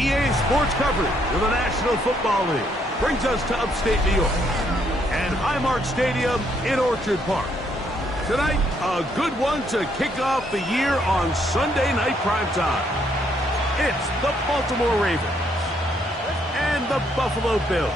EA Sports coverage of the National Football League brings us to upstate New York and Highmark Stadium in Orchard Park. Tonight, a good one to kick off the year on Sunday night primetime. It's the Baltimore Ravens and the Buffalo Bills.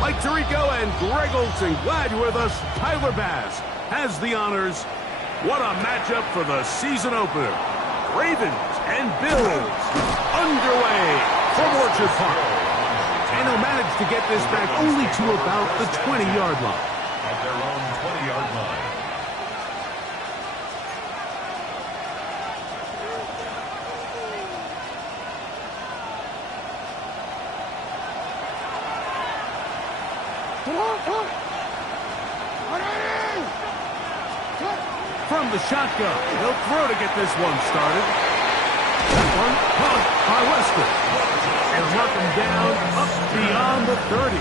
Mike Tirico and Greg Olson, glad you're with us. Tyler Bass has the honors. What a matchup for the season opener. Ravens and Bills underway from Orchard Park. And he'll manage to get this back only to about the 20-yard line. At their own 20-yard line. From the shotgun, he'll throw to get this one started. That one caught by Weston. And mark him down up beyond the 30.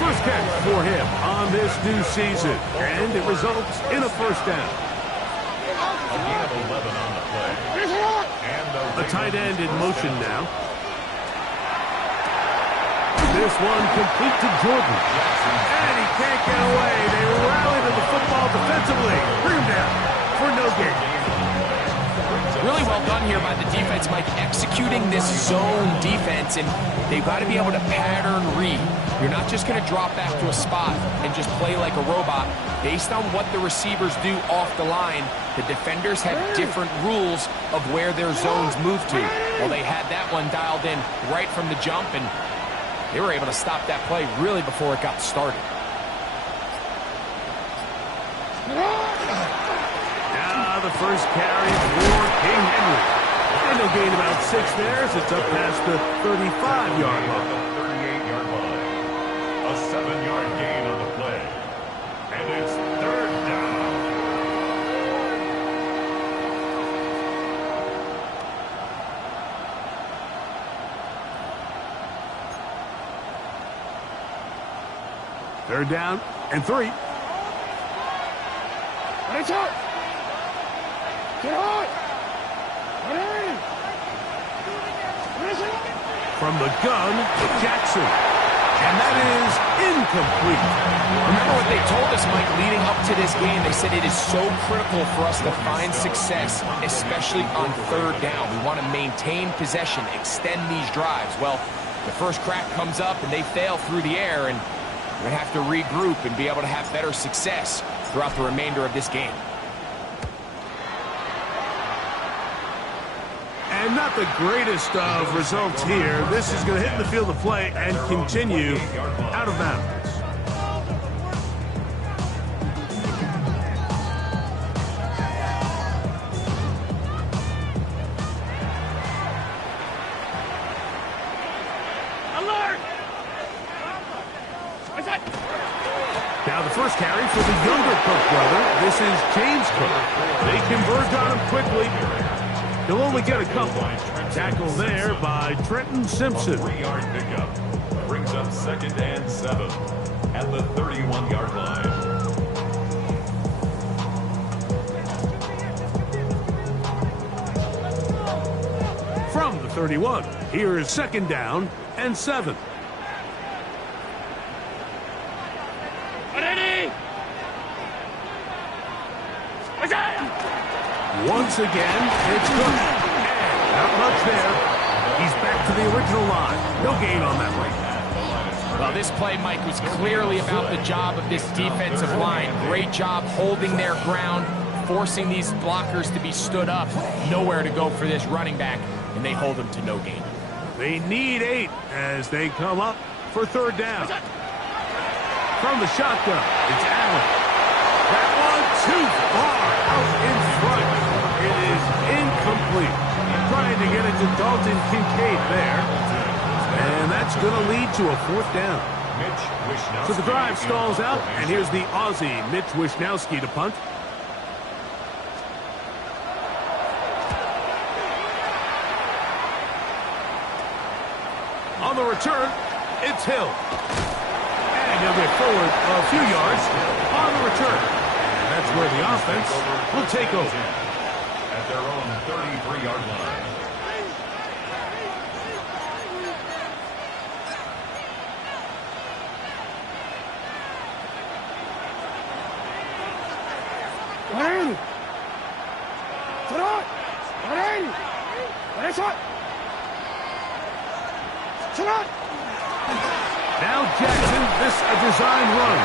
First catch for him on this new season, and it results in a first down. A gain of 11 on the play. A tight end in motion now. This one complete to Jordan. And he can't get away. They rally to the football defensively. Bring him down for no gain. Really well done here by the defense, Mike, executing this zone defense, and they've got to be able to pattern read. You're not just going to drop back to a spot and just play like a robot. Based on what the receivers do off the line, the defenders have different rules of where their zones move to. Well, they had that one dialed in right from the jump, and they were able to stop that play really before it got started. Now the first carry for King Henry. And he'll gain about 6 there as it's up past the 35-yard line. 38-yard line. A 7-yard gain on the play. And it's third down. Third down and 3. From the gun to Jackson. And that is incomplete. Remember what they told us, Mike, leading up to this game. They said it is so critical for us to find success, especially on third down. We want to maintain possession, extend these drives. Well, the first crack comes up and they fail through the air, and we're going to have to regroup and be able to have better success throughout the remainder of this game. And not the greatest of results here. This is going to hit the field of play and continue out of bounds. Now the first carry for the younger Cook brother. This is James Cook. They converge on him quickly. He'll only get a couple. Tackle there by Trenton Simpson. 3-yard pickup. Brings up 2nd and 7 at the 31-yard line. From the 31, here is 2nd down and 7. Once again, it's Cook. And not much there. He's back to the original line. No gain on that one. Well, this play, Mike, was clearly about the job of this defensive line. Great job holding their ground, forcing these blockers to be stood up. Nowhere to go for this running back, and they hold them to no gain. They need 8 as they come up for third down. From the shotgun, it's Allen. That one too far out in front. It is incomplete. Trying to get it to Dalton Kincaid there. And that's going to lead to a 4th down. So the drive stalls out, and here's the Aussie, Mitch Wishnowsky, to punt. On the return, it's Hill. And he'll get forward a few yards on the return. And that's where the offense will take over. At their own 33-yard line. Now Jackson, this a design run.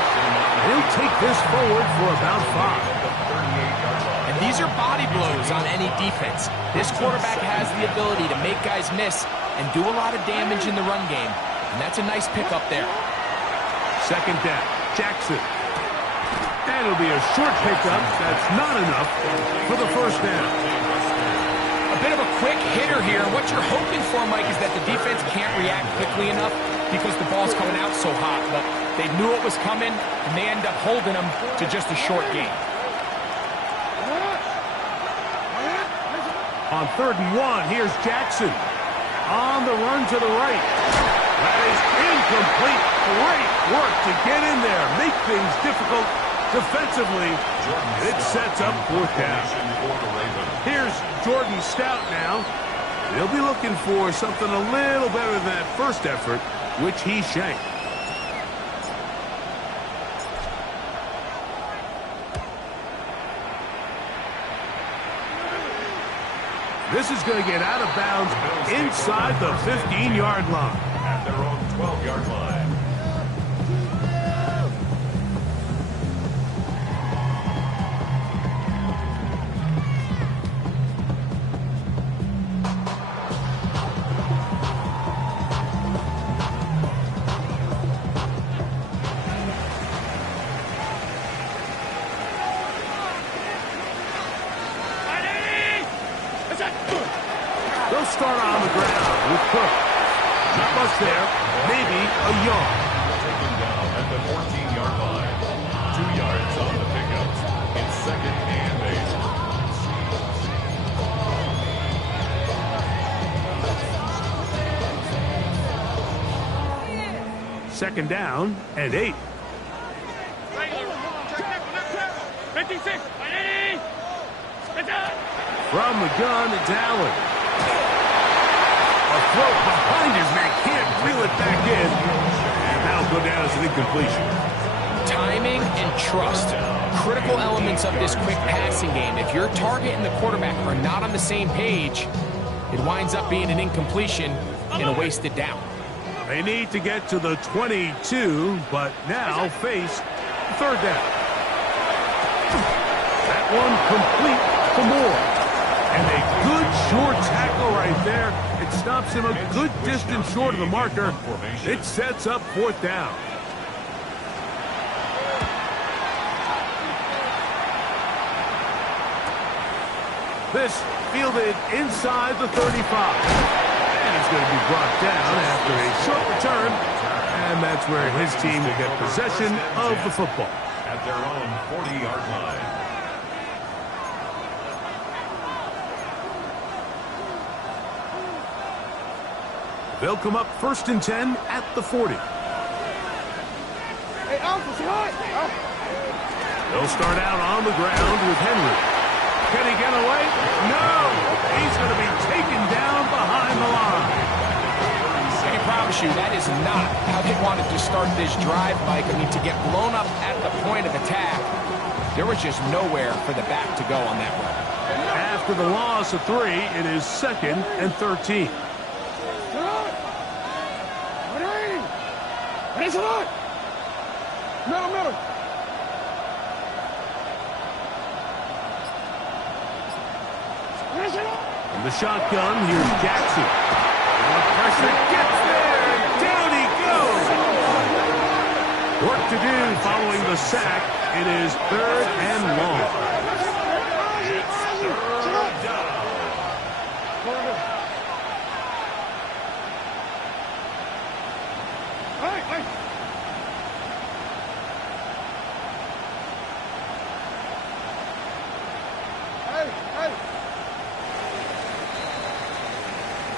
He'll take this forward for about 5. And these are body blows on any defense. This quarterback has the ability to make guys miss and do a lot of damage in the run game. And that's a nice pickup there. Second down, Jackson. And it'll be a short pickup. That's not enough for the first down. A bit of a quick hitter here. What you're hoping for, Mike, is that the defense can't react quickly enough because the ball's coming out so hot. But they knew it was coming, and they end up holding them to just a short gain. On 3rd and 1, here's Jackson. On the run to the right. That is incomplete. Great work to get in there. Make things difficult defensively. And it sets up 4th down. Here's Jordan Stout now. They'll be looking for something a little better than that first effort, which he shanked. This is going to get out of bounds inside the 15-yard line. At their own 12-yard line. They'll start on the ground with Cook. Not much there. Maybe a yard. Taken down at the 14-yard line. 2 yards on the pickup. It's 2nd and 8. Second down and 8. 56. From the gun, it's Allen. A throw behind his man, can't reel it back in. And that'll go down as an incompletion. Timing and trust, critical elements of this quick passing game. If your target and the quarterback are not on the same page, it winds up being an incompletion and a wasted down. They need to get to the 22, but now face 3rd down. That one complete for Moore. And a good short tackle right there. It stops him a good distance short of the marker. It sets up 4th down. This fielded inside the 35. And he's going to be brought down after a short return. And that's where his team will get possession of the football. At their own 40-yard line. They'll come up 1st and 10 at the 40. They'll start out on the ground with Henry. Can he get away? No! He's going to be taken down behind the line. I can promise you that is not how they wanted to start this drive, Mike. I mean, to get blown up at the point of attack, there was just nowhere for the back to go on that one. After the loss of 3, it is 2nd and 13. From the shotgun, here's Jackson. And the pressure gets there, and down he goes. Work to do following the sack. It is 3rd and long.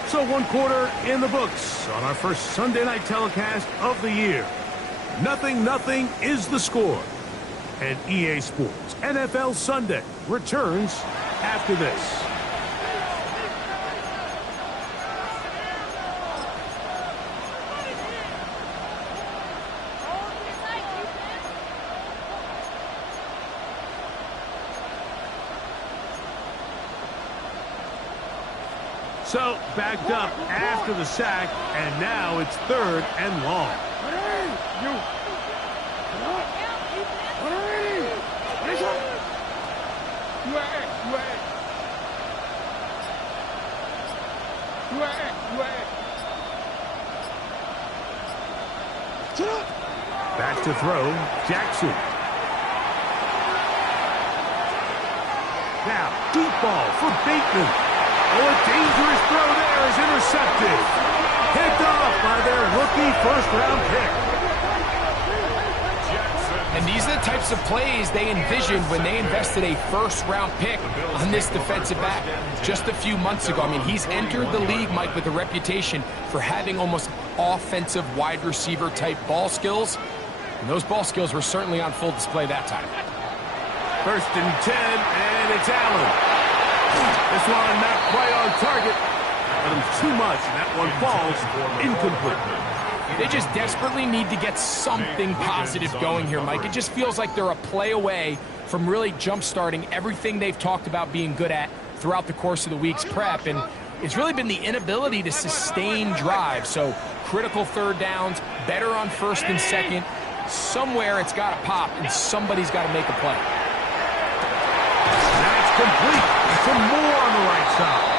So one quarter in the books on our first Sunday night telecast of the year. 0-0 is the score. And EA Sports NFL Sunday returns after this. So, backed up after the sack, and now it's 3rd and long. Back to throw, Jackson. Now, deep ball for Bateman. Oh, a dangerous throw there is intercepted. Picked off by their rookie first-round pick. And these are the types of plays they envisioned when they invested a first-round pick on this defensive back just a few months ago. I mean, he's entered the league, Mike, with a reputation for having almost offensive wide receiver type ball skills. And those ball skills were certainly on full display that time. 1st and 10, and it's Allen. This one not quite on target, but it was too much, and that one falls incomplete. They just desperately need to get something positive going here, Mike. It just feels like they're a play away from really jump-starting everything they've talked about being good at throughout the course of the week's prep. And it's really been the inability to sustain drives. So critical 3rd downs, better on 1st and 2nd. Somewhere it's got to pop, and somebody's got to make a play. That's complete to Moore on the right side.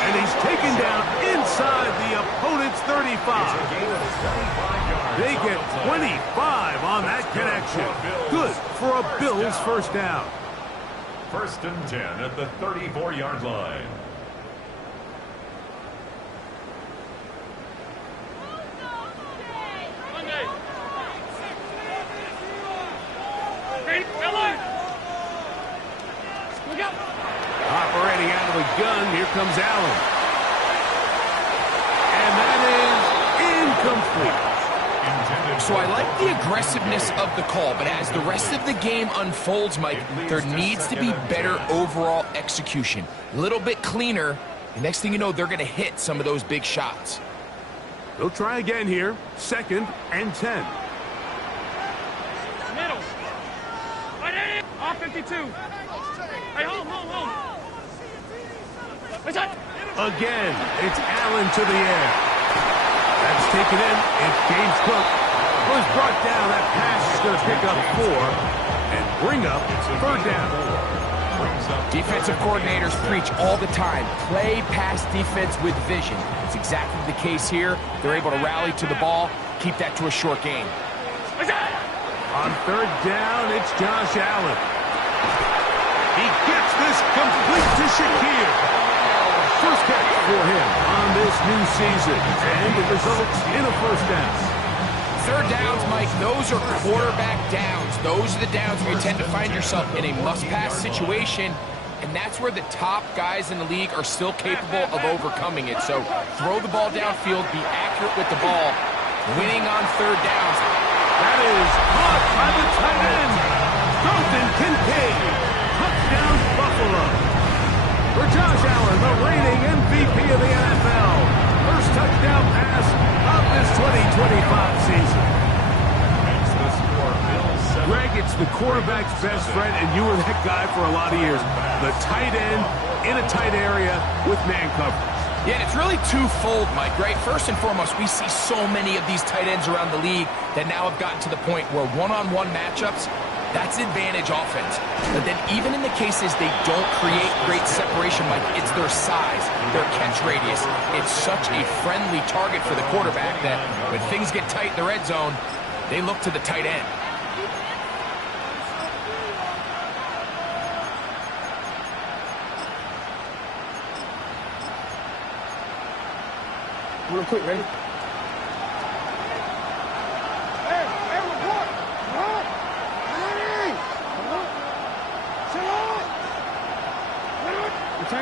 And he's taken down inside the opponent's 35. They get 25 on that connection. Good for a Bills first down. 1st and 10 at the 34-yard line. Operating out of the gun, here comes Allen. And that is incomplete. So I like the aggressiveness of the call, but as the rest of the game unfolds, Mike, there needs to be better overall execution. A little bit cleaner, and next thing you know, they're going to hit some of those big shots. They'll try again here, 2nd and 10. Middle. Off 52. Hey, hold. Again, it's Allen to the air. That's taken in. It's James Cook. Was brought down. That pass is going to pick up 4 and bring up 3rd down. Defensive coordinators preach all the time. Play pass defense with vision. It's exactly the case here. They're able to rally to the ball, keep that to a short game. On 3rd down, it's Josh Allen. He gets this complete to Shakir. First catch for him on this new season, and it results in a first down. 3rd downs, Mike, those are quarterback downs. Those are the downs where you tend to find yourself in a must-pass situation, and that's where the top guys in the league are still capable of overcoming it. So throw the ball downfield, be accurate with the ball, winning on 3rd downs. That is caught by the tight end, Dalton Kincaid. Touchdown, Buffalo. For Josh Allen, the reigning MVP of the NFL. First touchdown pass of this 2025 season. Greg, it's the quarterback's best friend, and you were that guy for a lot of years. The tight end in a tight area with man coverage. Yeah, and it's really twofold, Mike, right? First and foremost, we see so many of these tight ends around the league that now have gotten to the point where one-on-one matchups, that's advantage offense. But then even in the cases they don't create great separation, Mike, it's their size, their catch radius. It's such a friendly target for the quarterback that when things get tight in the red zone, they look to the tight end. Real quick, ready?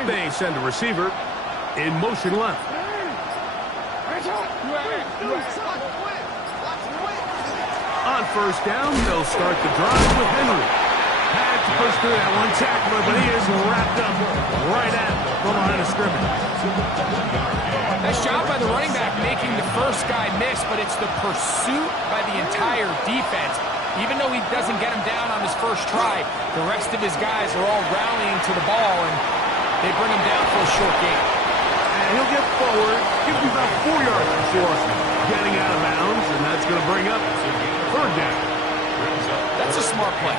They send a receiver. In motion left. On first down, they'll start the drive with Henry. Had to push through that one tackler, but he is wrapped up right at the line of scrimmage. Nice job by the running back making the first guy miss, but it's the pursuit by the entire defense. Even though he doesn't get him down on his first try, the rest of his guys are all rallying to the ball, and they bring him down for a short gain. And he'll get forward, give him about 4 yards before getting out of bounds, and that's going to bring up third down. That's a smart play.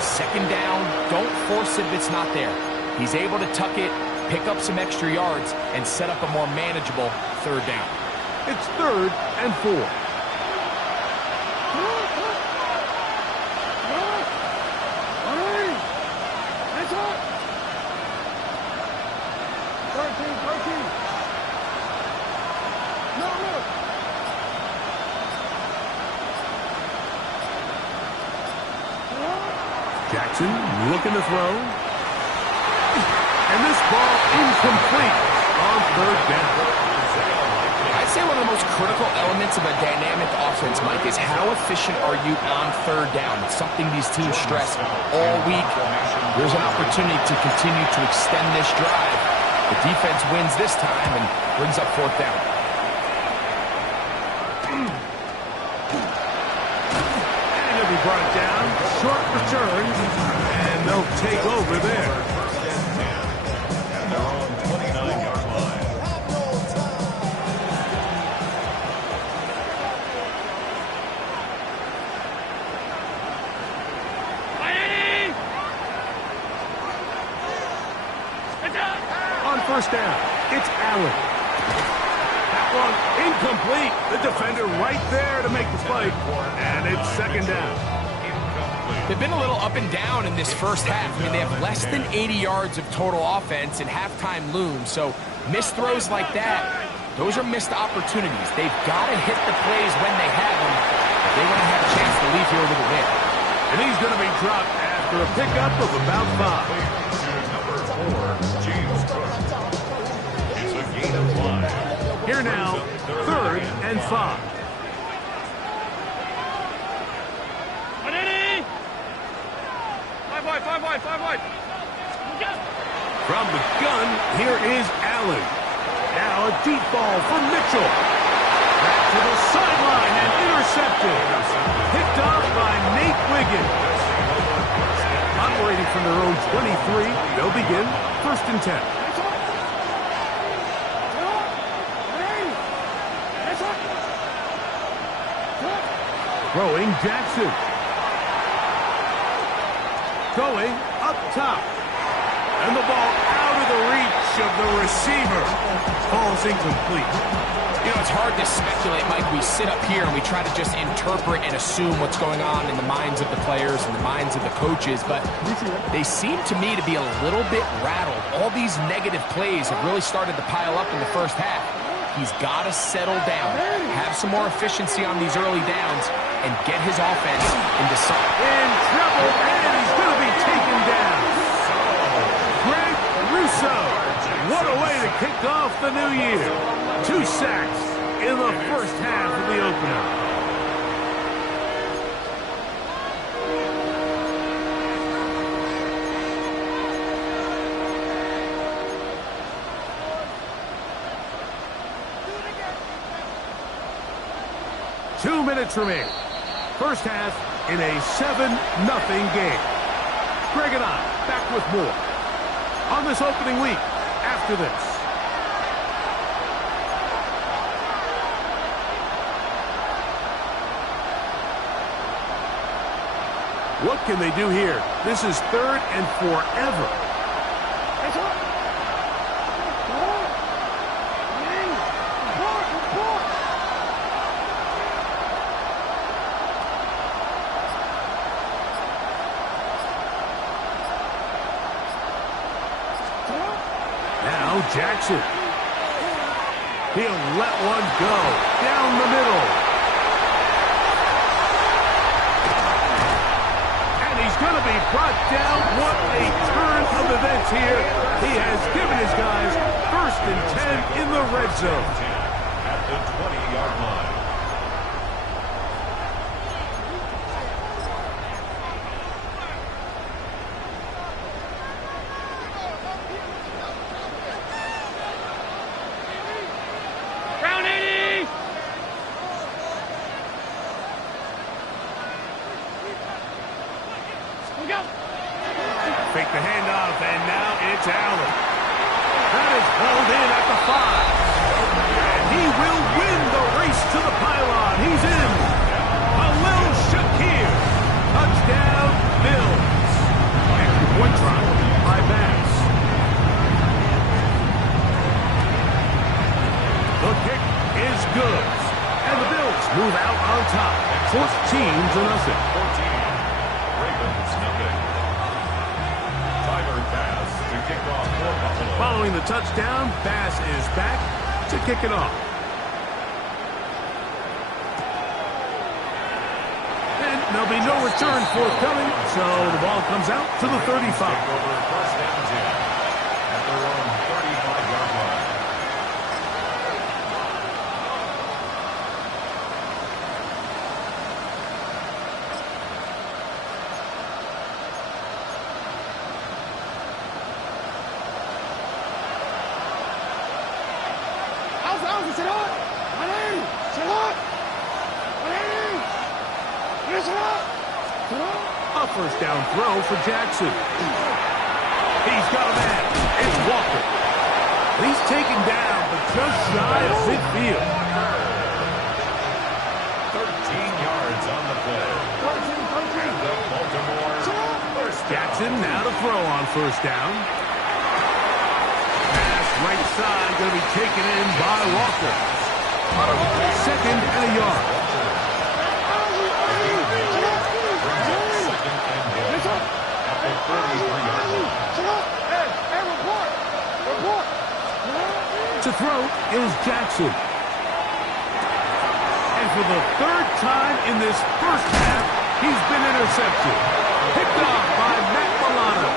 Second down, don't force it if it's not there. He's able to tuck it, pick up some extra yards, and set up a more manageable third down. It's 3rd and 4. Jackson looking to throw. And this ball incomplete on third down. I'd say one of the most critical elements of a dynamic offense, Mike, is how efficient are you on third down. It's something these teams stress all week. There's an opportunity to continue to extend this drive. The defense wins this time and brings up fourth down. And he'll be brought down. Short return. And they'll take over there. At their own 29-yard line. On first down, it's Allen. That one incomplete. The defender right there to make the play. And it's second down. They've been a little up and down in this first half. I mean, they have less than 80 yards of total offense, and halftime looms. So missed throws like that, those are missed opportunities. They've got to hit the plays when they have them. They want to have a chance to leave here with a win. And he's going to be dropped after a pickup of about 5. Number 4, James Cook. It's a gain of 5. Here now, 3rd and 5. Five wide. From the gun, here is Allen. Now a deep ball from Mitchell. Back to the sideline and intercepted. Picked off by Nate Wiggins. Operating from their own 23, they'll begin 1st and 10. Throwing Jackson. Going up top. And the ball out of the reach of the receiver. Falls incomplete. You know, it's hard to speculate, Mike. We sit up here and we try to just interpret and assume what's going on in the minds of the players and the minds of the coaches, but they seem to me to be a little bit rattled. All these negative plays have really started to pile up in the first half. He's got to settle down, have some more efficiency on these early downs, and get his offense into something. In trouble, and he's going to be taken down. Greg Russo. What a way to kick off the new year. 2 sacks in the first half of the opener. Two minutes remain. First half in a 7-0 game. Greg and I back with more on this opening week after this. What can they do here? This is 3rd and forever. Now Jackson. He'll let one go down the middle. And he's going to be brought down. What a turn of events here. He has given his guys 1st and 10 zone. At the 20-yard line. Round 80! We go! Fake the handoff, and now it's Allen. That is pulled in at the 5. And he will win the race to the pylon. He's in. Khalil Shakir. Touchdown, Bills. Extra point try by Bass. The kick is good. And the Bills move out on top. 14-0. 14. Ravens nothing. Tyler Bass to kick off for Buffalo. Following the touchdown, Bass is back to kick it off. And there'll be no return forthcoming, so the ball comes out to the 35. Take over first and 10 at their own 35-yard line. C'est là! Allez! C'est là! Allez! Allez, c'est là! C'est là! A first down throw for Jackson. He's got a man. It's Walker. He's taken down, but just shy of midfield. 13 yards on the play. And the Baltimore first down. Jackson now to throw on first down. Pass right side going to be taken in by Walker. Second and a yard. To throw is Jackson. And for the third time in this first half, he's been intercepted. Picked off by Matt Milano.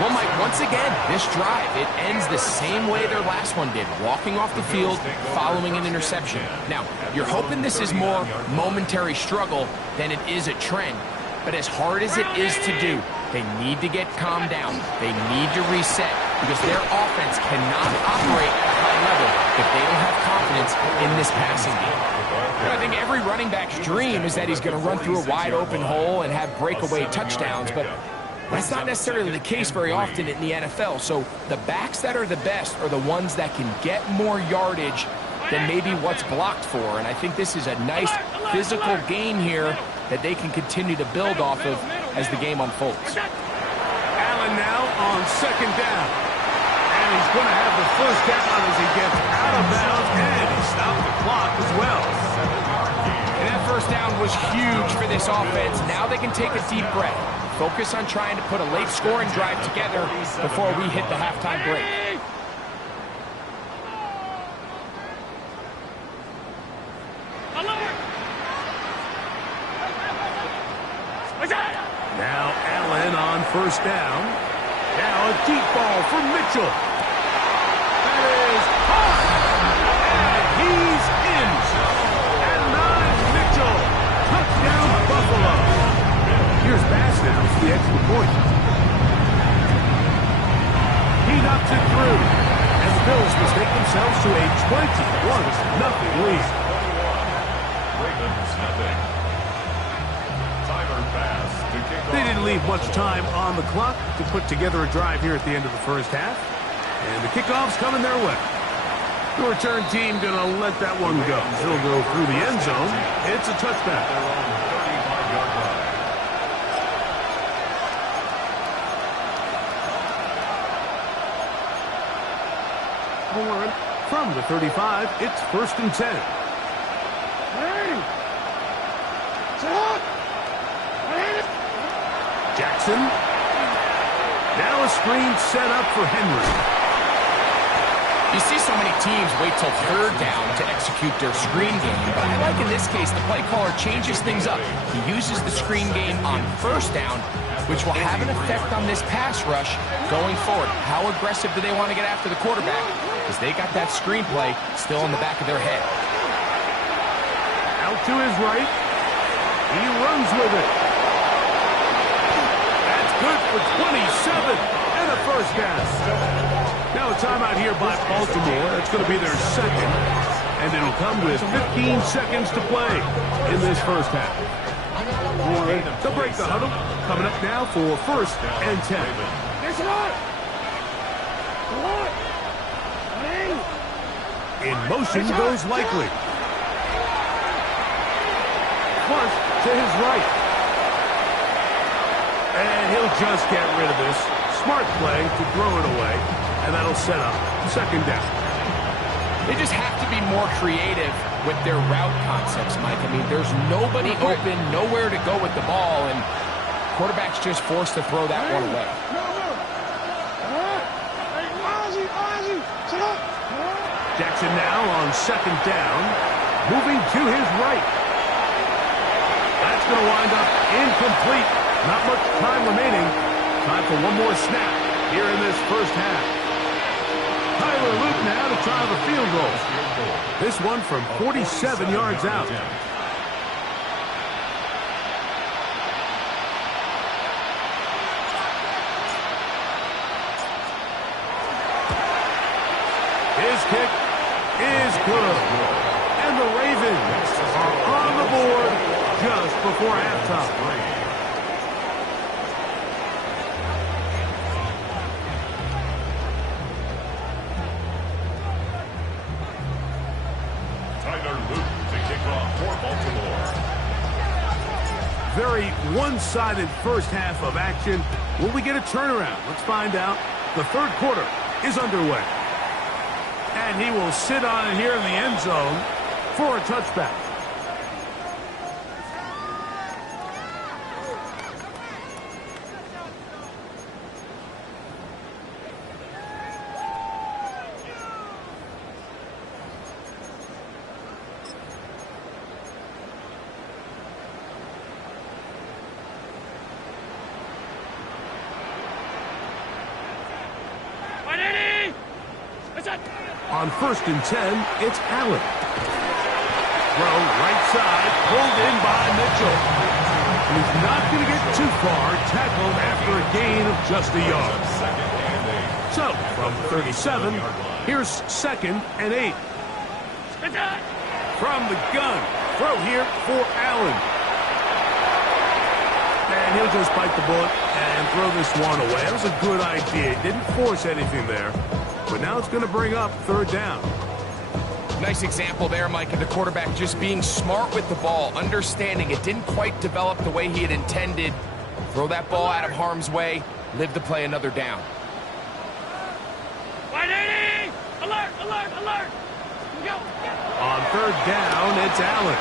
Well, Mike, once again, this drive, it ends the same way their last one did, walking off the field, following an interception. Now, you're hoping this is more momentary struggle than it is a trend, but as hard as it is to do, they need to get calmed down. They need to reset because their offense cannot operate at a high level if they don't have confidence in this passing game. I think every running back's dream is that he's going to run through a wide open hole and have breakaway touchdowns, but that's not necessarily the case very often in the NFL. So the backs that are the best are the ones that can get more yardage than maybe what's blocked for. And I think this is a nice physical game here that they can continue to build off of as the game unfolds. Allen now on second down. And he's going to have the first down as he gets out of bounds, and he stopped the clock as well. And that first down was huge for this offense. Now they can take a deep breath. Focus on trying to put a late scoring drive together before we hit the halftime break. Now Allen on first down. Now a deep ball for Mitchell. That is high. And he's in. And not Mitchell. Touchdown Buffalo. Here's Bass now for the extra point. He knocks it through. And the Bills must take themselves to a 21-0 lead. 21. Ravens nothing. Tyler Bass to kick off. They didn't leave much time on the clock to put together a drive here at the end of the first half. And the kickoff's coming their way. The return team going to let that one go. It'll go through the end zone. It's a touchback. Their own 35-yard line. From the 35, it's first and 10. Jackson. Now a screen set up for Henry. You see so many teams wait till third down to execute their screen game, but I like in this case the play caller changes things up. He uses the screen game on first down, which will have an effect on this pass rush going forward. How aggressive do they want to get after the quarterback? because they got that screenplay still in the back of their head. Out to his right. He runs with it. That's good for 27 and a first down. Now a timeout here by Baltimore. That's going to be their second. And it'll come with 15 seconds to play in this first half. They'll break the huddle. Coming up now for first and 10. In motion goes Likely. Flush to his right. And he'll just get rid of this. Smart play to throw it away. And that'll set up second down. They just have to be more creative with their route concepts, Mike. I mean, there's nobody open, nowhere to go with the ball, and quarterback's just forced to throw that one away. Jackson now on second down, moving to his right. That's going to wind up incomplete. Not much time remaining. Time for one more snap here in this first half. Tyler Luke now to try the field goal. This one from 47 yards out. His kick is good. And the Ravens are on the board just before halftime. Very one-sided first half of action. Will we get a turnaround? Let's find out. The third quarter is underway. And he will sit on it here in the end zone for a touchback. On first and 10, it's Allen. Throw right side, pulled in by Mitchell. And he's not going to get too far, tackled after a gain of just a yard. So, from 37, here's second and 8. From the gun, throw here for Allen. And he'll just bite the bullet and throw this one away. That was a good idea. Didn't force anything there. But now it's going to bring up third down. Nice example there, Mike, of the quarterback just being smart with the ball, understanding it didn't quite develop the way he had intended. Throw that ball out of harm's way, live to play another down. 180! Alert, alert, alert! Go. On third down, it's Allen.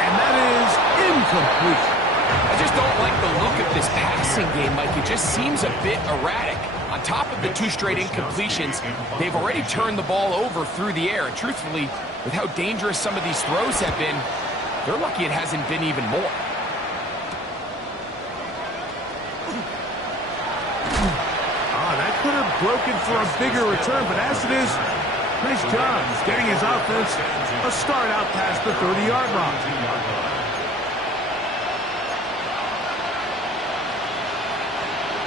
And that is incomplete. I just don't like the look of this passing game, Mike. It just seems a bit erratic. On top of the 2 straight incompletions, they've already turned the ball over through the air. And truthfully, with how dangerous some of these throws have been, they're lucky it hasn't been even more. That could have broken for a bigger return, but as it is, nice job. He's getting his offense a start out past the 30-yard line.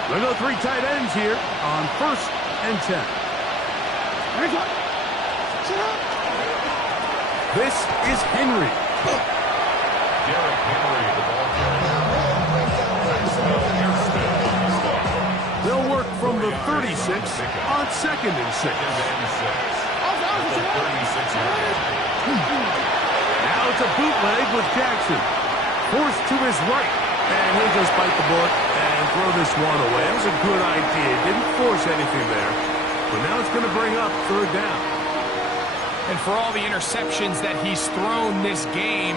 We'll go 3 tight ends here on first and 10. This is Henry. Derrick Henry, the ball carrier. They'll work from the 36 on second and 6. Now it's a bootleg with Jackson. Forced to his right. And he'll just bite the bullet and throw this one away. That was a good idea. Didn't force anything there. But now it's going to bring up third down. And for all the interceptions that he's thrown this game,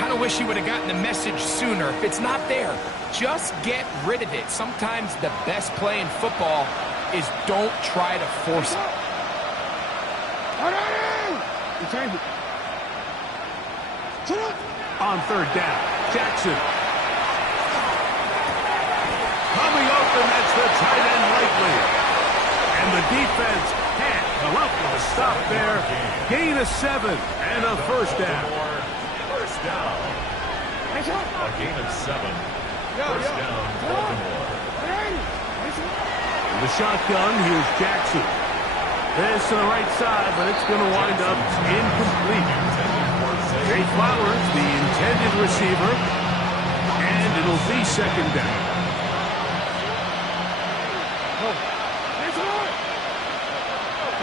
kind of wish he would have gotten the message sooner. If it's not there, just get rid of it. Sometimes the best play in football is don't try to force it. On third down, Jackson. Coming open, that's the tight end Likely. And the defense can't come up with a stop there. Gain of 7 and a first down. First down. A gain of 7. First down, Baltimore. In the shotgun, here's Jackson. This to the right side, but it's going to wind up incomplete. Jay Flowers, the intended receiver, and it'll be second down.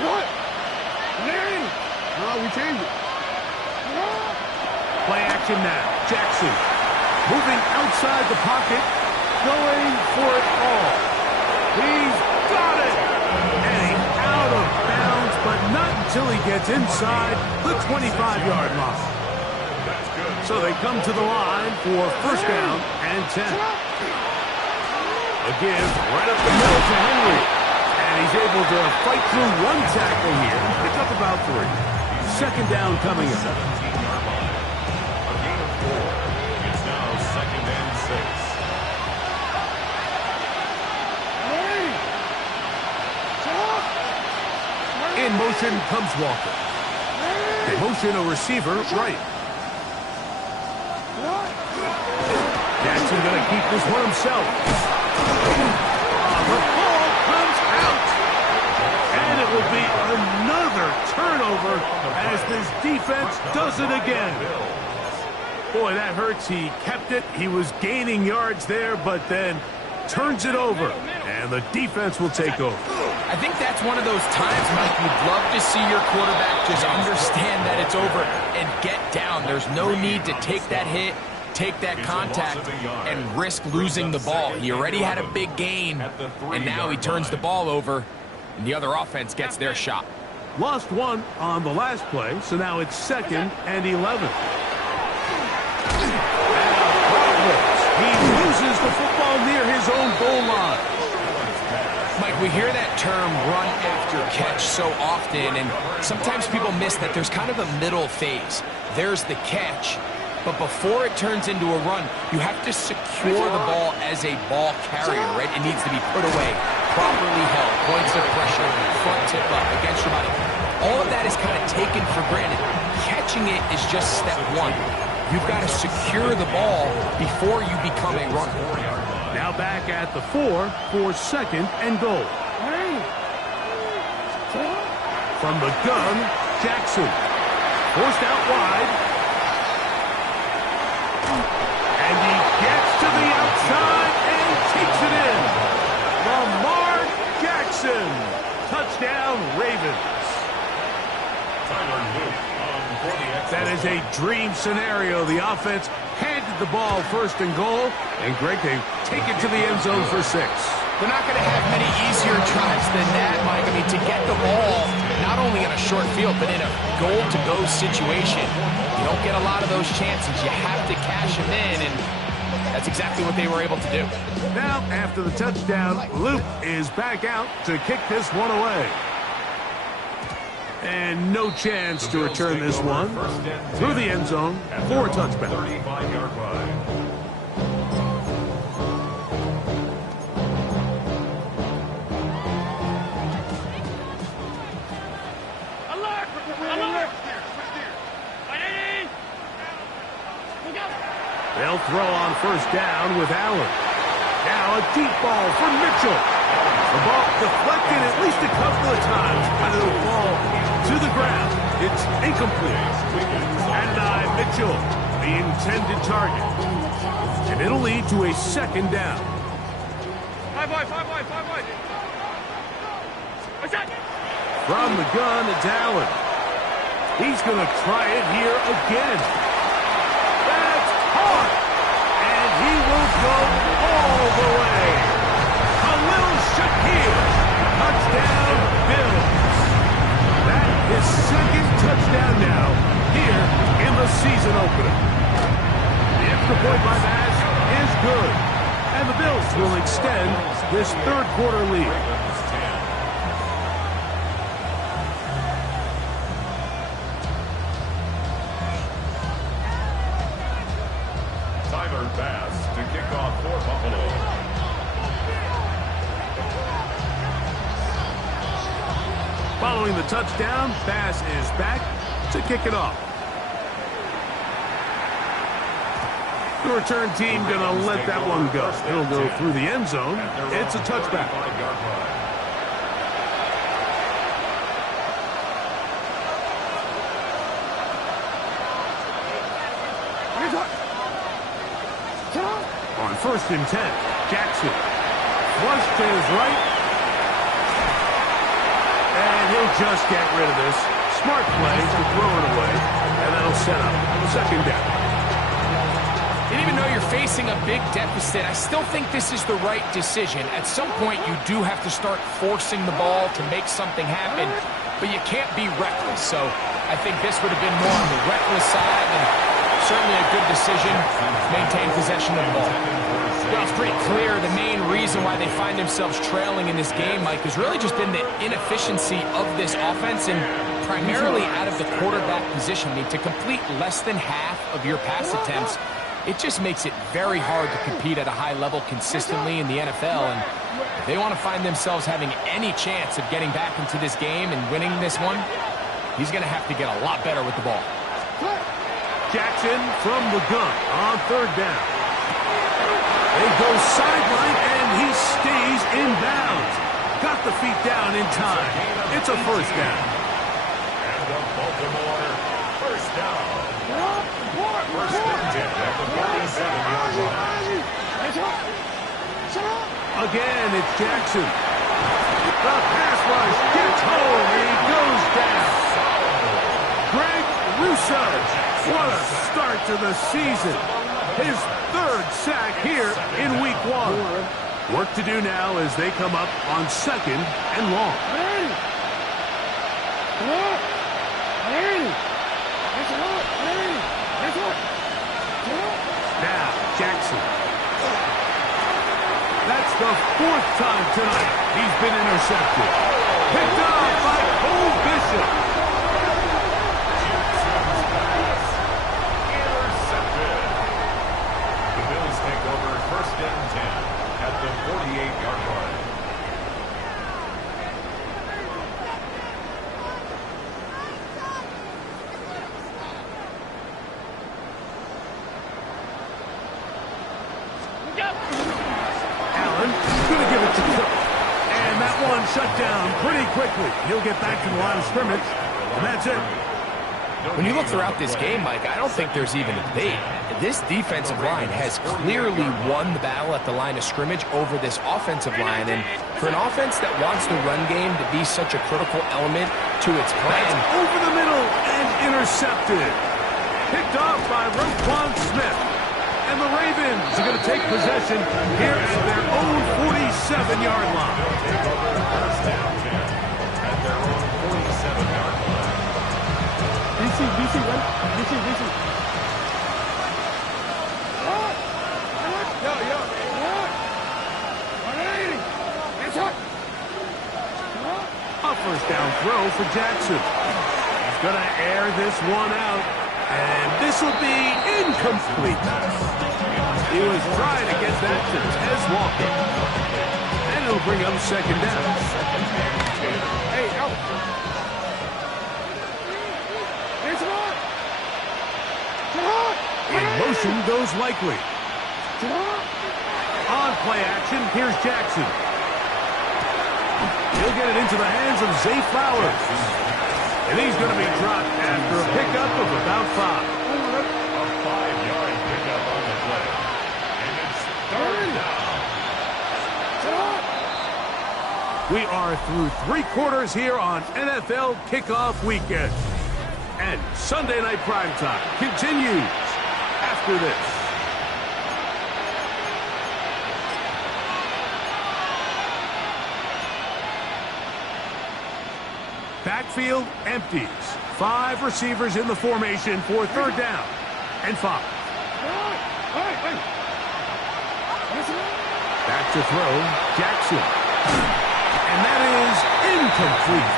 What? Larry! No, we changed it. Play action now. Jackson moving outside the pocket, going for it all. He's got it! And he's out of bounds, but not until he gets inside the 25-yard line. So they come to the line for first down and 10. A give right up the middle to Henry. And he's able to fight through one tackle here. Pick up about 3. Second down coming up. 17-yard line. A gain of 4. It's now second and 6. In motion comes Walker. They motion a receiver right. Jackson going to keep this one himself. The ball comes out. And it will be another turnover as this defense does it again. Boy, that hurts. He kept it. He was gaining yards there, but then turns it over. And the defense will take over. I think that's one of those times, Mike, you'd love to see your quarterback just understand that it's over and get down. There's no need to take that hit, take that contact, and risk losing the ball. He already had a big gain, and now he turns the ball over, and the other offense gets their shot. Lost one on the last play, so now it's second and 11. He loses the football near his own goal line. Mike, we hear that term run after catch so often, and sometimes people miss that there's kind of a middle phase. There's the catch, but before it turns into a run, you have to secure the ball as a ball carrier, right? It needs to be put away, properly held, points of pressure, front tip up against your body. All of that is kind of taken for granted. Catching it is just step one. You've got to secure the ball before you become a runner. Now back at the 4 for second and goal. From the gun, Jackson. Forced out wide. And he gets to the outside and takes it in. Lamar Jackson. Touchdown, Ravens. That is a dream scenario. The offense handed the ball first and goal, and Greg, they take it to the end zone for 6. They're not going to have many easier drives than that, Mike. I mean, to get the ball not only in a short field, but in a goal-to-go situation, you don't get a lot of those chances. You have to cash them in, and that's exactly what they were able to do. Now, after the touchdown, Luke is back out to kick this one away. And no chance to return this one through the end zone for a touchback. 35-yard line. They'll throw on first down with Allen. Now a deep ball for Mitchell. The ball deflected at least a couple of times, but it'll fall to the ground. It's incomplete. And Mitchell, the intended target. And it'll lead to a second down. 5 wide. What's that? From the gun, it's Allen. He's going to try it here again. That's hard. And he will go all the way. Khalil Shakir. Touchdown, Bills. That is second touchdown now here in the season opener. The extra point by Bass is good. And the Bills will extend this third quarter lead. Tyler Bass to kick off for Buffalo. Following the touchdown, pass is back to kick it off. The return team going to let that one go. It'll go through the end zone. It's a touchback. On 1st and 10, Jackson flush to his right. And he'll just get rid of this. Smart play to throw it away. And that'll set up 2nd down. And even though you're facing a big deficit, I still think this is the right decision. At some point, you do have to start forcing the ball to make something happen, but you can't be reckless. So I think this would have been more on the reckless side, and certainly a good decision to maintain possession of the ball. Well, it's pretty clear the main reason why they find themselves trailing in this game, Mike, has really just been the inefficiency of this offense and primarily out of the quarterback position. I mean, to complete less than half of your pass attempts, it just makes it very hard to compete at a high level consistently in the NFL. And if they want to find themselves having any chance of getting back into this game and winning this one, he's going to have to get a lot better with the ball. Jackson from the gun on 3rd down. They go sideline, and he stays in bounds. Got the feet down in time. It's a 1st down. And the Baltimore 1st down. 1st and 10 at the 47-yard line. Again, it's Jackson. The pass rush gets home, and he goes down. Greg Russo. What a start to the season. His 3rd sack here in week 1. Work to do now as they come up on 2nd and long. Now, Jackson. That's the 4th time tonight he's been intercepted. Picked up by Cole Bishop. Take over 1st and 10 at the 48-yard line. Allen going to give it to Cook. And that one shut down pretty quickly. He'll get back to the line of scrimmage. And that's it. When you look throughout this game, Mike, I don't think there's even a debate. This defensive line has clearly won the battle at the line of scrimmage over this offensive line. And for an offense that wants the run game to be such a critical element to its plan. Over the middle and intercepted. Picked off by Roquan Smith. And the Ravens are going to take possession here at their own 47-yard line. Take over 1st and 10 at their own 47-yard line. DC. A 1st down throw for Jackson. He's going to air this one out. And this will be incomplete. He was trying to get that to Tez Walker. And it'll bring up 2nd down. Hey, out. In motion goes Likely. On play action, here's Jackson. He'll get it into the hands of Zay Flowers. And he's going to be dropped after a pickup of about 5. A 5-yard pickup on the play. And it's 3rd down. We are through 3 quarters here on NFL Kickoff Weekend. And Sunday Night Primetime continues after this. Backfield empties. 5 receivers in the formation for 3rd down and 5. Back to throw, Jackson. And that is incomplete.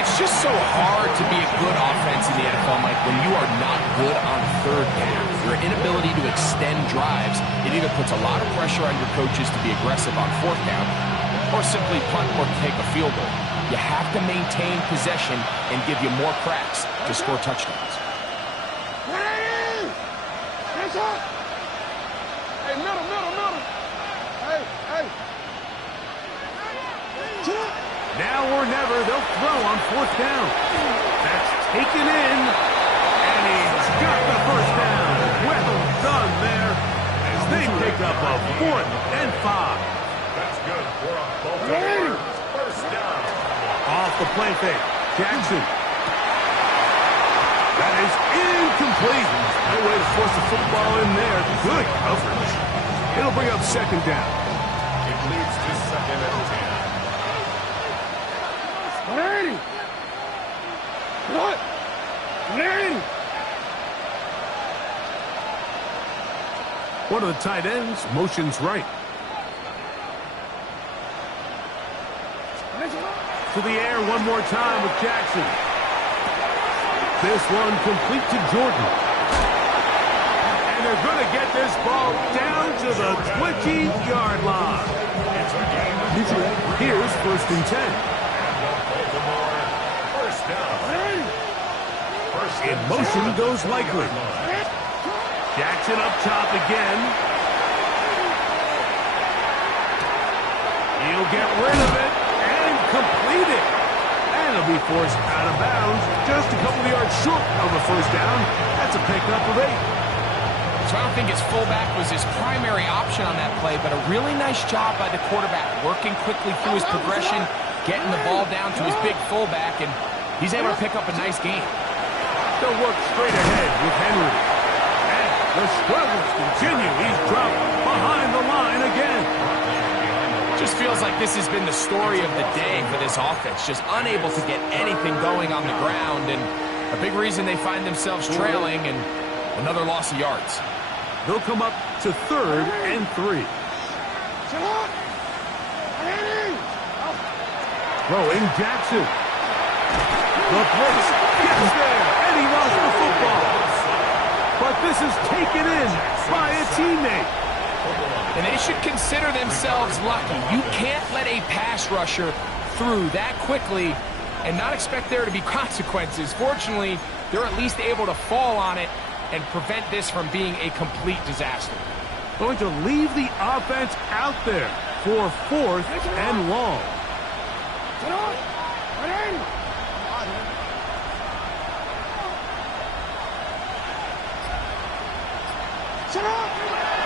It's just so hard to be a good offense in the NFL, Mike, when you are not good on 3rd down. Your inability to extend drives, it either puts a lot of pressure on your coaches to be aggressive on 4th down or simply punt or take a field goal. You have to maintain possession and give you more cracks to score touchdowns. Hands up! Hey, middle. Hey. Now or never, they'll throw on 4th down. That's taken in, and he's got the first down. Well done there, as they pick up a 4th and 5. That's good for a Baltimore first down. Off the play fake, Jackson. That is incomplete. No way to force the football in there. Good coverage. It'll bring up 2nd down. It leads to 2nd and 10. Ready! What? Ready! One of the tight ends motions right. To the air one more time with Jackson. This one complete to Jordan. And they're going to get this ball down to the 20-yard line. Here's 1st and 10. Baltimore first down. In motion goes likely. Jackson up top again. He'll get rid of it and complete it. And he'll be forced out of bounds just a couple of yards short of a 1st down. That's a pickup of 8. So I don't think his fullback was his primary option on that play, but a really nice job by the quarterback, working quickly through his progression, getting the ball down to his big fullback, and he's able to pick up a nice gain. They'll work straight ahead with Henry. And the struggles continue. He's dropped behind the line again. Just feels like this has been the story of the day for this offense, just unable to get anything going on the ground, and a big reason they find themselves trailing and another loss of yards. They'll come up to 3rd and 3. Throwing Jackson. The blitz gets there, and he lost the football. But this is taken in by a teammate. And they should consider themselves lucky. You can't let a pass rusher through that quickly and not expect there to be consequences. Fortunately, they're at least able to fall on it and prevent this from being a complete disaster. Going to leave the offense out there for 4th and long.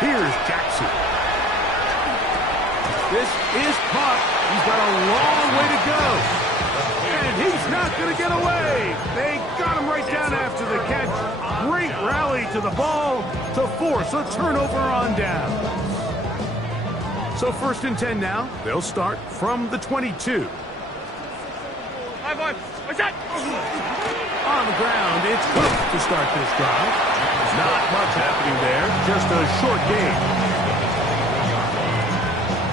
Here's Jackson. This is caught. He's got a long way to go. And he's not going to get away. They got him right down after the catch. Great rally to the ball to force a turnover on down. So 1st and 10 now. They'll start from the 22. What's that? On the ground, it's Cook to start this drive. Not much happening there, just a short gain.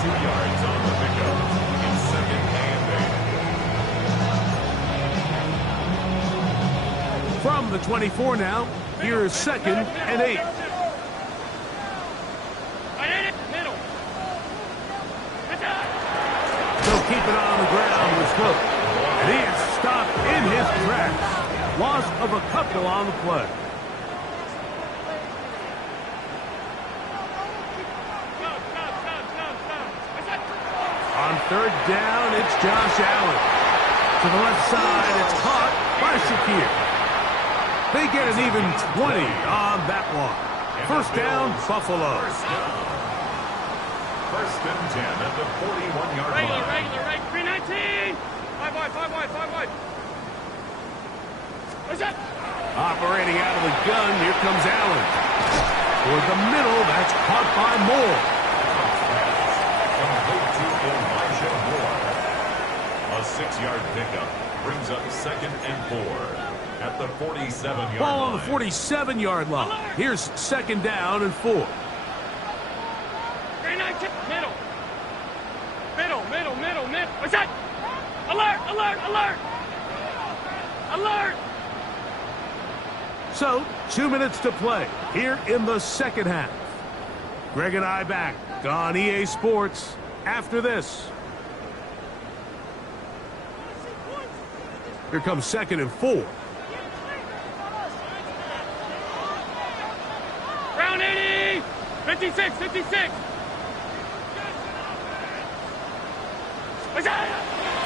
2 yards on the pickup in 2nd and 8. From the 24 now, here's 2nd and 8. They'll keep it on the ground with Cook. And he is stopped in his tracks. Loss of a couple on the play. On 3rd down, it's Josh Allen. To the left side, it's caught by Shakir. They get an even 20 on that one. 1st down, Buffalo. 1st and 10 at the 41-yard line. Regular, 319. 5 wide. What's that? Operating out of the gun, here comes Allen. Toward the middle, that's caught by Moore. A 6-yard pickup brings up 2nd and 4 at the 47-yard line. Ball on the 47-yard line. Here's 2nd down and 4. Middle. What's that? Alert! So, 2 minutes to play here in the 2nd half. Greg and I back on EA Sports after this. Here comes 2nd and 4. Round 80! 56, 56!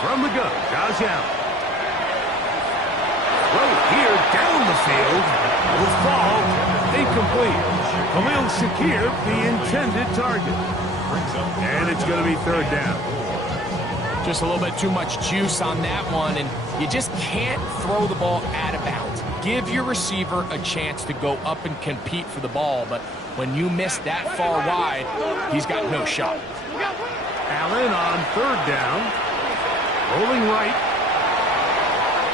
From the gun, Josh Allen. Throw here down the field. Will fall. Incomplete. Khalil Shakir, the intended target. And it's going to be 3rd down. Just a little bit too much juice on that one, and you just can't throw the ball out of bounds. Give your receiver a chance to go up and compete for the ball, but when you miss that far wide, he's got no shot. Allen on 3rd down. Rolling right.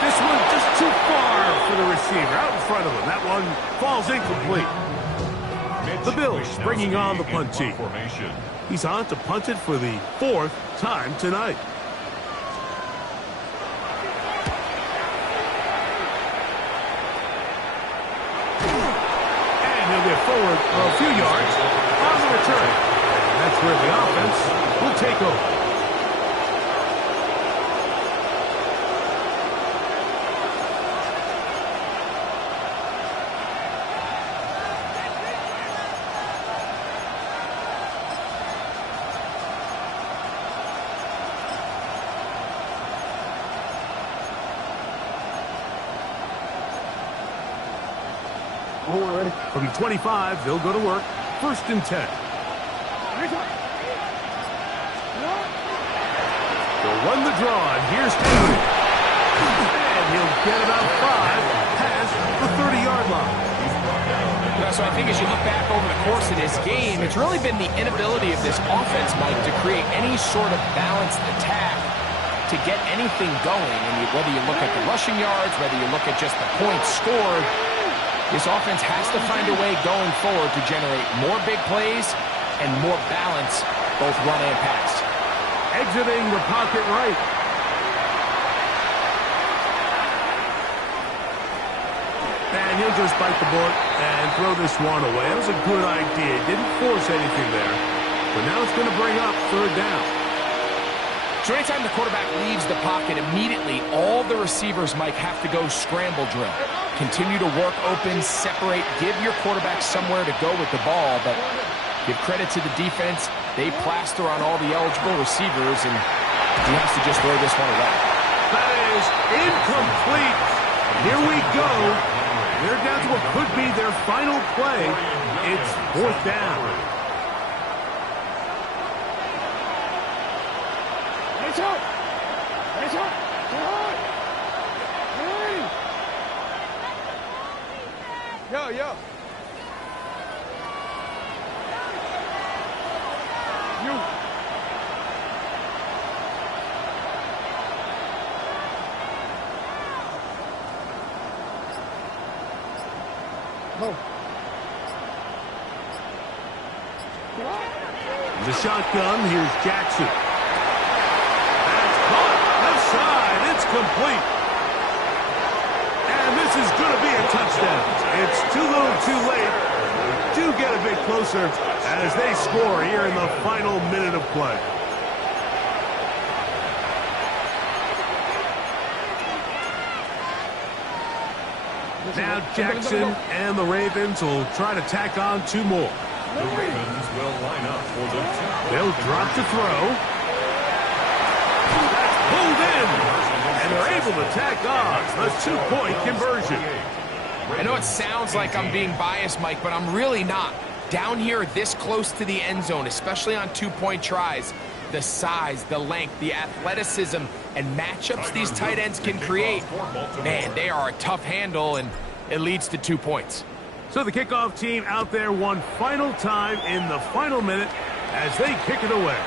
This one just too far for the receiver. Out in front of him. That one falls incomplete. The Bills bringing on the punt team. He's on to punt it for the 4th time tonight. And he'll get forward a few yards on the return. And that's where the offense will take over. From the 25, they'll go to work. 1st and 10. They'll run the draw, and here's Henry. And he'll get about 5 past the 30-yard line. So I think as you look back over the course of this game, it's really been the inability of this offense, Mike, to create any sort of balanced attack to get anything going. And whether you look at the rushing yards, whether you look at just the points scored, this offense has to find a way going forward to generate more big plays and more balance, both run and pass. Exiting the pocket right. And he'll just bite the bullet and throw this one away. That was a good idea. Didn't force anything there. But now it's going to bring up 3rd down. So anytime the quarterback leaves the pocket, immediately all the receivers, Mike, have to go scramble drill. Continue to work open, separate, give your quarterback somewhere to go with the ball, but give credit to the defense. They plaster on all the eligible receivers, and he has to just throw this one away. That is incomplete. Here we go. They're down to what could be their final play. It's 4th down. Yo. You. Oh. The shotgun, here's Jackson. That's caught. Left side, it's complete. And this is going to be a touchdown. It's too little too late. Do get a bit closer as they score here in the final minute of play. Now Jackson and the Ravens will try to tack on 2 more. The Ravens will line up for the 2. They'll drop to throw. That's pulled in. And they're able to tack on the 2-point conversion. I know it sounds like I'm being biased, Mike, but I'm really not. Down here this close to the end zone, especially on 2-point tries, the size, the length, the athleticism, and matchups these tight ends can create, man, they are a tough handle, and it leads to 2 points. So the kickoff team out there one final time in the final minute as they kick it away.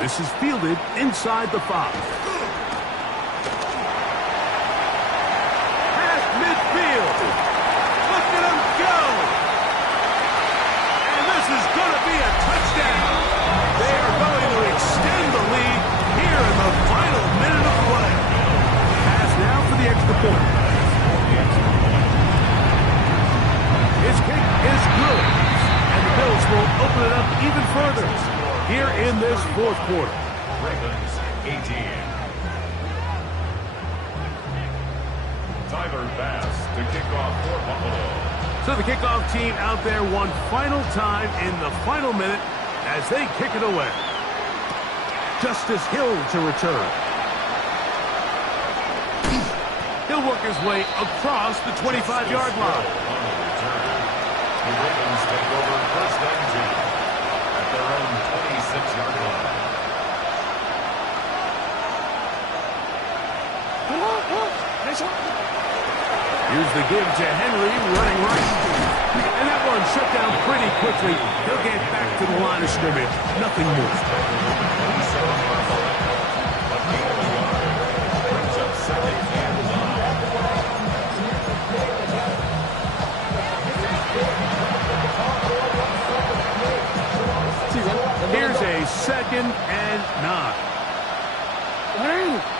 This is fielded inside the 5. Past midfield. Look at him go. And this is going to be a touchdown. They are going to extend the lead here in the final minute of play. Pass now for the extra point. His kick is good, and the Bills will open it up even further here in this 4th quarter. Ravens 18. Tyler Bass to kick off for Buffalo. So the kickoff team out there one final time in the final minute as they kick it away. Justice Hill to return. He'll work his way across the 25-yard line. The Ravens take over first and 10 at their own 26-yard line. Here's the give to Henry, running right. And that one shut down pretty quickly. He'll get back to the line of scrimmage. Nothing more. Here's a 2nd and 9.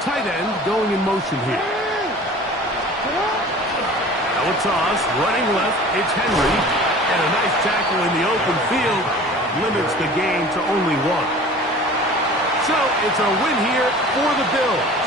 Tight end going in motion here. Now a toss, running left, it's Henry. And a nice tackle in the open field limits the gain to only 1. So it's a win here for the Bills.